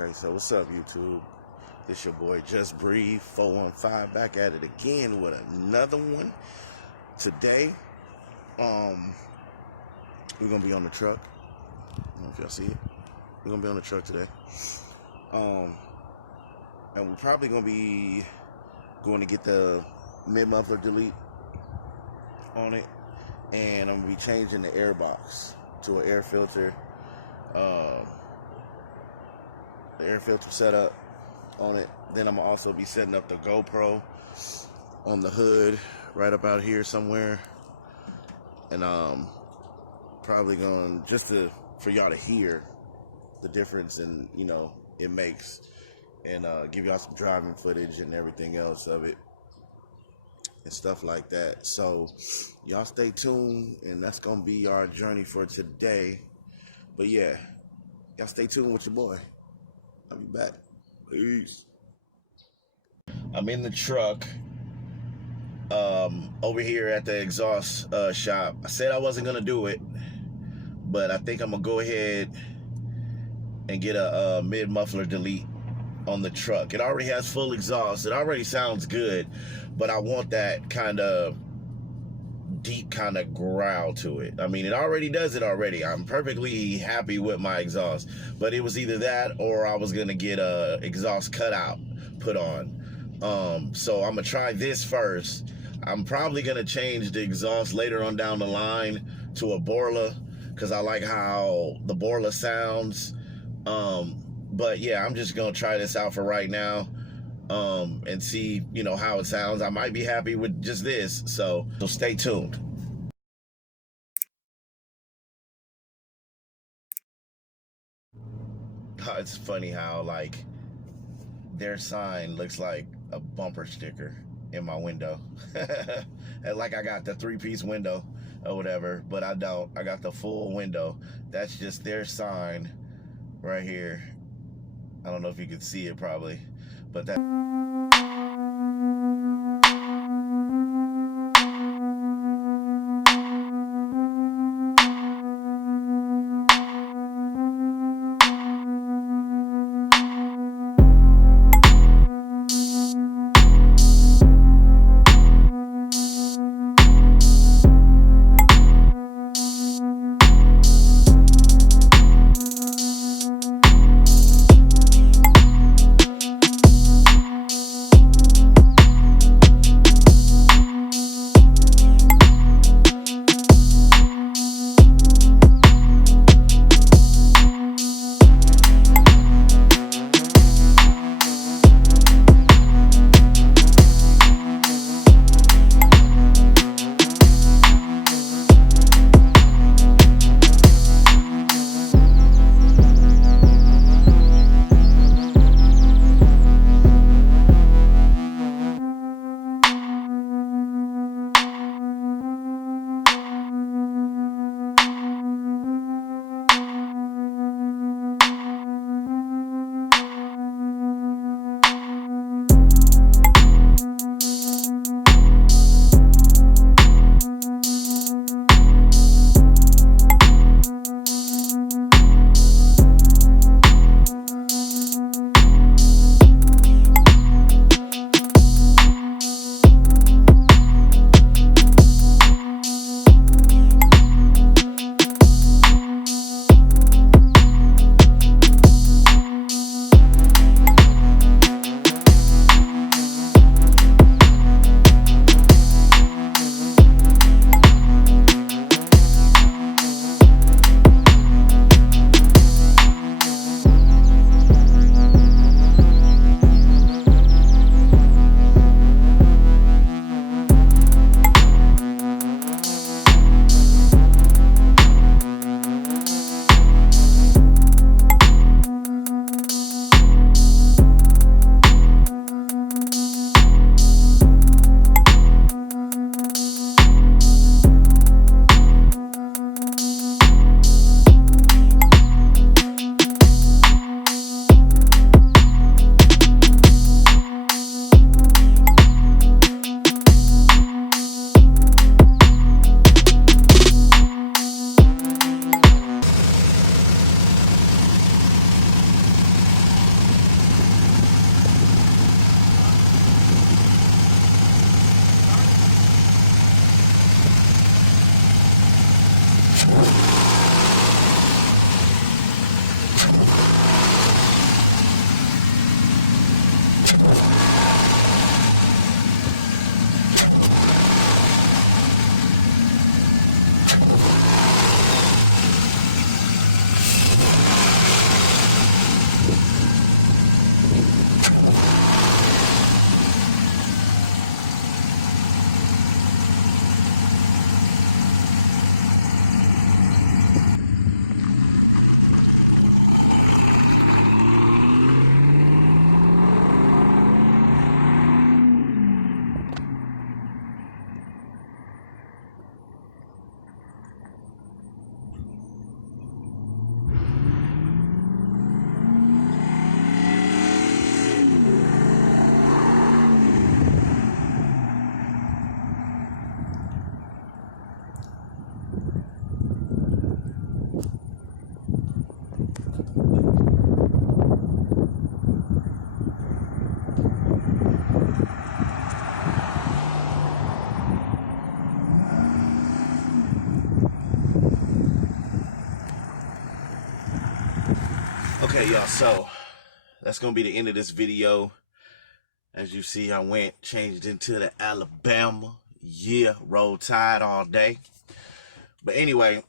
Okay, so what's up, YouTube? This your boy Just Breathe 415 back at it again with another one. Today, we're gonna be on the truck. I don't know if y'all see it. We're gonna be on the truck today. And we're probably gonna be going to get the mid-muffler delete on it, and I'm gonna be changing the air box to an air filter. The air filter setup on it. Then I'm gonna also be setting up the GoPro on the hood right up out here somewhere, and probably gonna for y'all to hear the difference and it makes, and give y'all some driving footage and everything else of it and stuff like that. So y'all stay tuned, and that's gonna be our journey for today. But yeah, y'all stay tuned with your boy. I'll be back. Peace. I'm in the truck over here at the exhaust shop. I said I wasn't gonna do it, but I think I'm gonna go ahead and get a mid-muffler delete on the truck. It already has full exhaust. It already sounds good, but I want that kind of deep kind of growl to it. I mean, it already does it already. I'm perfectly happy with my exhaust, but it was either that or I was gonna get a exhaust cutout put on. So I'm gonna try this first. I'm probably gonna change the exhaust later on down the line to a Borla, because I like how the Borla sounds. But yeah, I'm just gonna try this out for right now, and see how it sounds. I might be happy with just this, so stay tuned. It's funny how their sign looks like a bumper sticker in my window. And like I got the 3-piece window or whatever, but I don't. I got the full window. That's just their sign right here. I don't know if you can see it probably, but that Okay, y'all, so that's gonna be the end of this video. As you see, I changed into the Alabama. Yeah, roll tide all day. But anyway,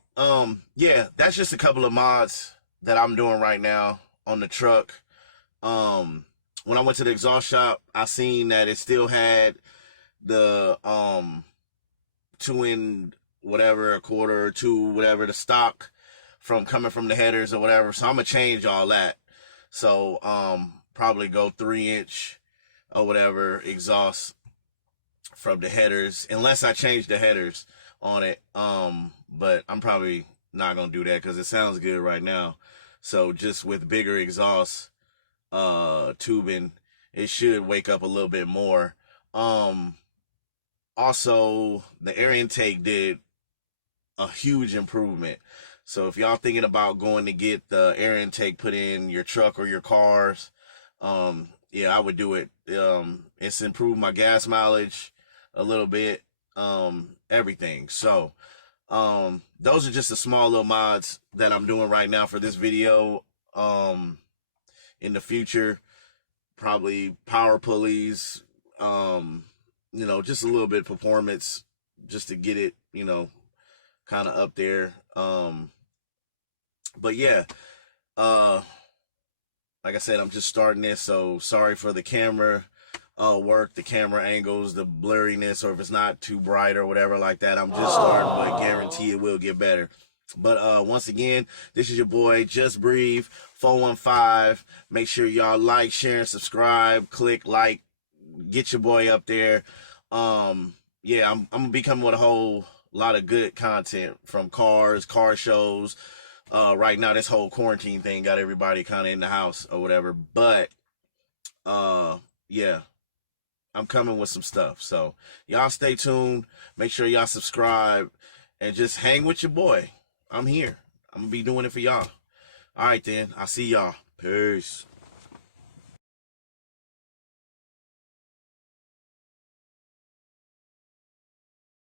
yeah, that's just a couple of mods that I'm doing right now on the truck. When I went to the exhaust shop, I seen that it still had the 2 in whatever, a quarter or 2, whatever, the stock from coming from the headers or whatever. So I'm gonna change all that. So probably go 3-inch or whatever exhaust from the headers, unless I change the headers on it. But I'm probably not gonna do that because it sounds good right now. So just with bigger exhaust tubing, it should wake up a little bit more. Also, the air intake did a huge improvement. So if y'all thinking about going to get the air intake put in your truck or your cars, yeah, I would do it. It's improved my gas mileage a little bit, everything. So those are just the small little mods that I'm doing right now for this video. In the future, probably power pulleys, just a little bit of performance just to get it, kind of up there. But yeah, like I said, I'm just starting this, so sorry for the camera work, the camera angles, the blurriness, or if it's not too bright or whatever like that. I'm just starting, but guarantee it will get better. But once again, this is your boy Just Breathe 415. Make sure y'all like, share, and subscribe. Click like, get your boy up there. Yeah, I'm gonna be coming with a whole lot of good content from cars, car shows. Right now, this whole quarantine thing got everybody kind of in the house or whatever. But yeah, I'm coming with some stuff. So y'all stay tuned. Make sure y'all subscribe and just hang with your boy. I'm here. I'm gonna be doing it for y'all. All right then. I'll see y'all. Peace.